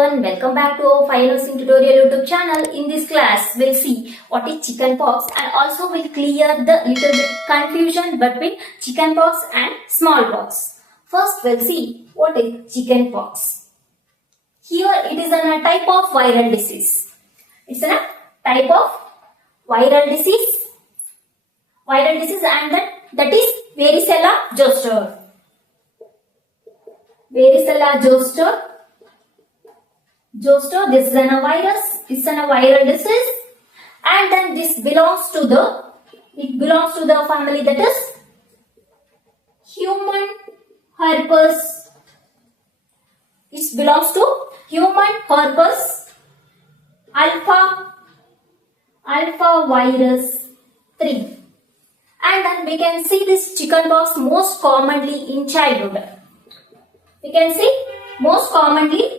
everyone, welcome back to our Fire Nursing Tutorial YouTube channel. In this class, we'll see what is chickenpox and also we'll clear the little bit confusion between chickenpox and smallpox. First, we'll see what is chickenpox. Here, it is a type of viral disease. It's a type of viral disease. And that is varicella zoster. Varicella zoster. This is a virus. It's a viral disease, and then this belongs to the family that is human herpes. It belongs to human herpes alpha virus 3. And then we can see this chickenpox most commonly in childhood. We can see most commonly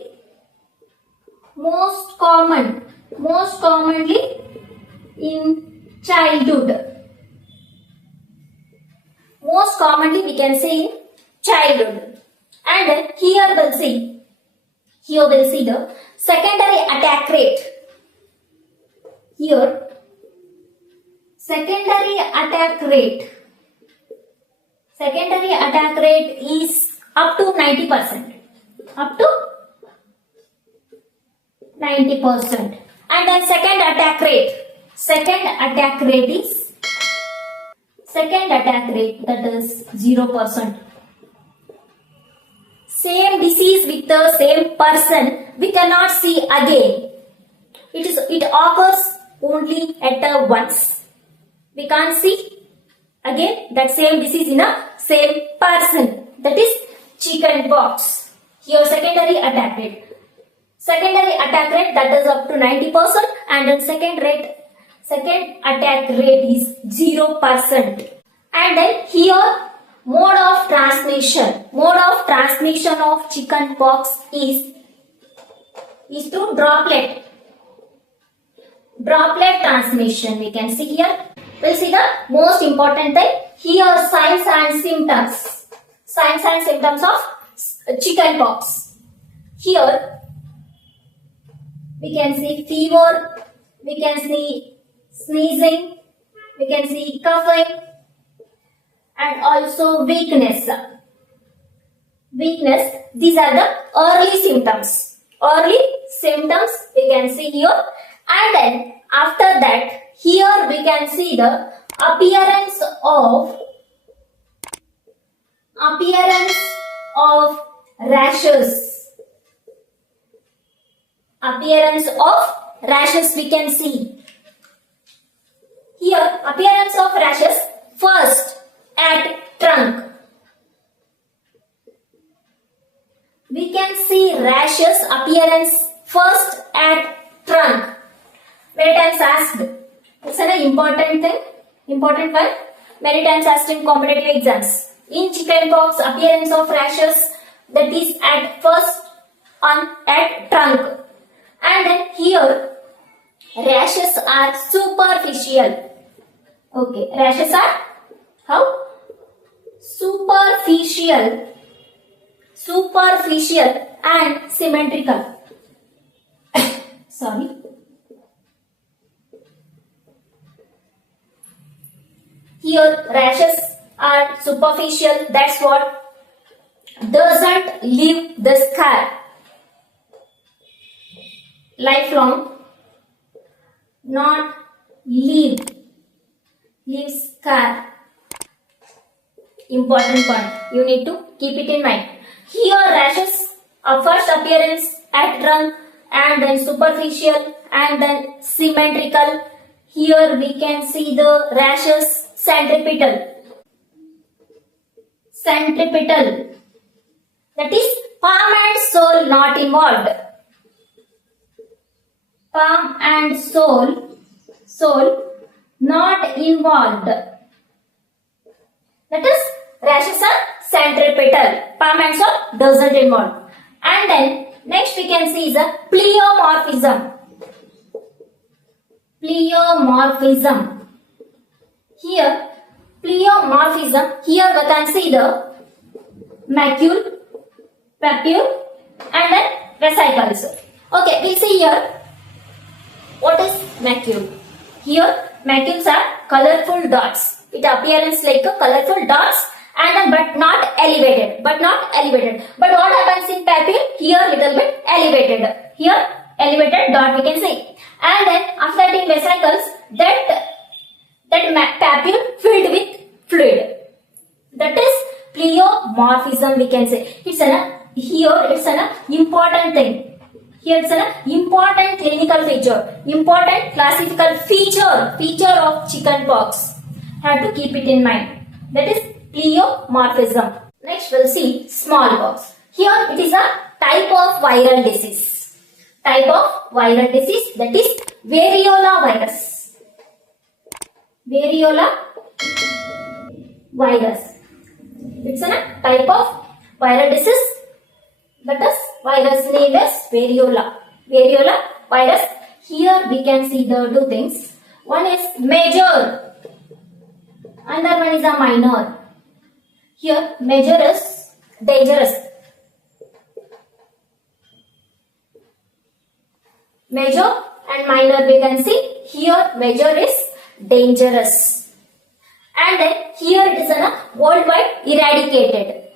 in childhood. Most commonly we can see in childhood. And then here we'll see the secondary attack rate. Here secondary attack rate is up to 90%. Up to 90%. And then second attack rate that is 0%. Same disease with the same person we cannot see again. It occurs only at once. We can't see again that same disease in a same person. That is chickenpox. Here secondary attack rate. Secondary attack rate that is up to 90%, and then second attack rate is 0%. And then here mode of transmission of chickenpox is through droplet transmission. We can see here. We'll see the most important thing here, signs and symptoms of chickenpox. Here we can see fever, we can see sneezing, we can see coughing, and also weakness. These are the early symptoms. We can see here. And then after that, here we can see the appearance of rashes. We can see here appearance of rashes first at trunk. We can see rashes appearance first at trunk. Many times asked. It's an important one. Many times asked in competitive exams. In chickenpox, appearance of rashes that is at first at trunk. And then here rashes are superficial. Okay, rashes are how? Superficial and symmetrical. Sorry. Here rashes are superficial. That's what doesn't leave the scar lifelong, not leave scar. Important point. You need to keep it in mind. Here rashes are first appearance at trunk, and then superficial, and then symmetrical. Here we can see the rashes centripetal. That is palm and sole not involved. Palm and sole not involved. That is rashes are centripetal. Palm and sole doesn't involve. And then next we can see is a pleomorphism. Here pleomorphism. Here we can see the macule, papule, and then vesicles. Okay, we'll see here. What is macule? Here, macules are colorful dots. It appearance like a colorful dots and but not elevated. But what happens in papule? Here, little bit elevated. Here, elevated dot we can see. And then after that in vesicles, that papule filled with fluid. That is pleomorphism we can say. It's an important thing. Here it's an important clinical feature, important classical feature of chickenpox. Have to keep it in mind. That is pleomorphism. Next we'll see smallpox. Here it is a type of viral disease. Type of viral disease, that is variola virus. Variola virus. It's a type of viral disease. That is virus name is variola. Variola virus. Here we can see the two things. One is major. Another one is a minor. Here major is dangerous. Major and minor we can see. Here major is dangerous. And then here it is worldwide eradicated.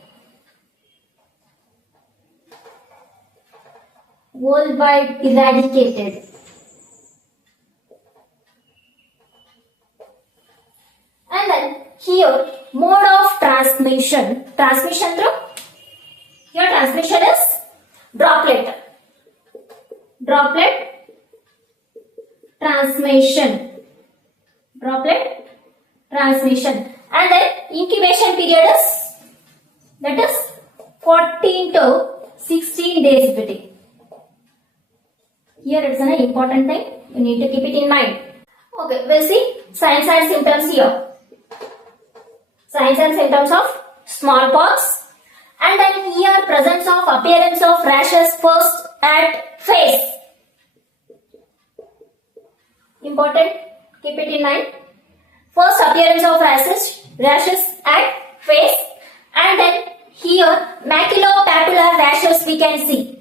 Worldwide eradicated. And then here mode of transmission. Transmission through. Here transmission is droplet. Droplet transmission. Droplet transmission. And then incubation period is, that is 14 to 16 days between. Here it's an important thing. You need to keep it in mind. Okay, we'll see signs and symptoms here. Signs and symptoms of smallpox. And then here presence of appearance of rashes first at face. Important. Keep it in mind. First appearance of rashes at face. And then here maculopapular rashes we can see.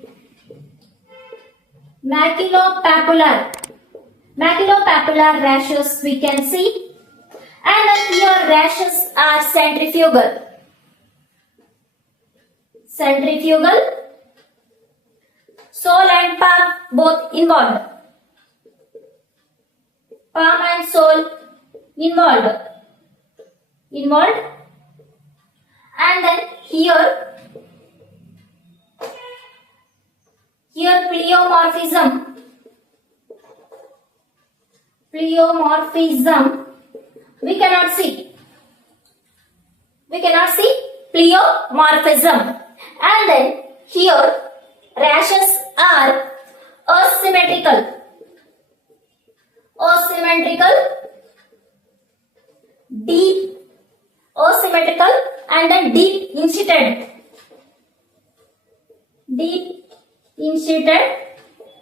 Maculopapular rashes we can see. And then here rashes are centrifugal. Centrifugal. Sole and palm both involved. Palm and sole involved. And then here pleomorphism. Pleomorphism we cannot see. Pleomorphism. And then here rashes are asymmetrical. Deep asymmetrical and then deep inserted.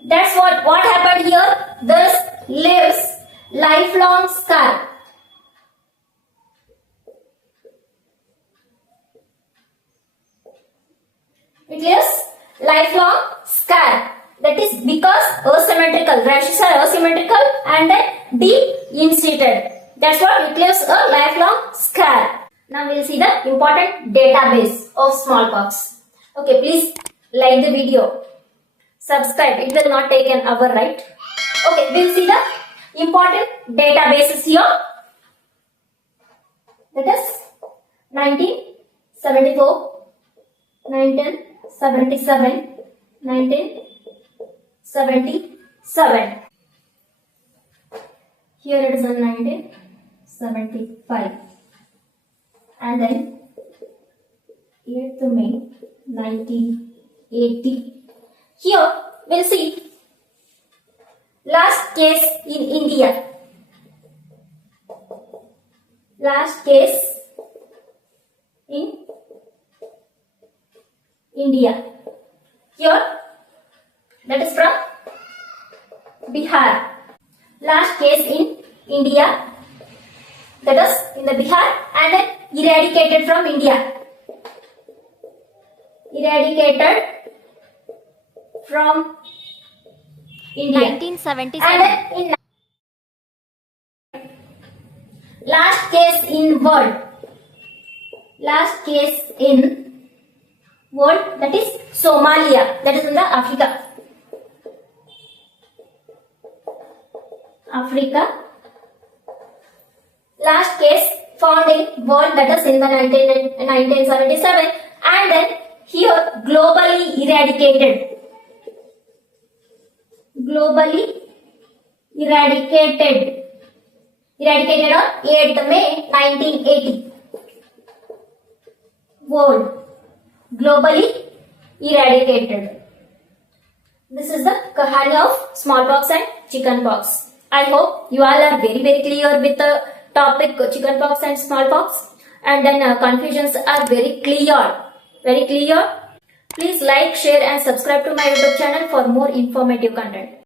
That's what happened here. This leaves lifelong scar. It leaves lifelong scar. That is because asymmetrical. Rashes are asymmetrical and then deep inserted. That's what it leaves a lifelong scar. Now we will see the important database of smallpox. Okay, please like the video. Subscribe. It will not take an hour, right? Okay, we will see the important databases here. That is 1974, 1977, 1977. Here it is in 1975. And then 8th May 1980. Here we'll see last case in India. Last case in India. Here that is from Bihar. Last case in India, that is in the Bihar, and then eradicated from India. Eradicated from India. 1977. And then in last case in world. Last case in world, that is Somalia, that is in the Africa. Last case found in world, that is in the 1977, and then here globally eradicated. Globally eradicated on 8th May 1980. World globally eradicated. This is the kahani of smallpox and chickenpox. I hope you all are very clear with the topic chickenpox and smallpox, and then confusions are very clear. Please like, share and subscribe to my YouTube channel for more informative content.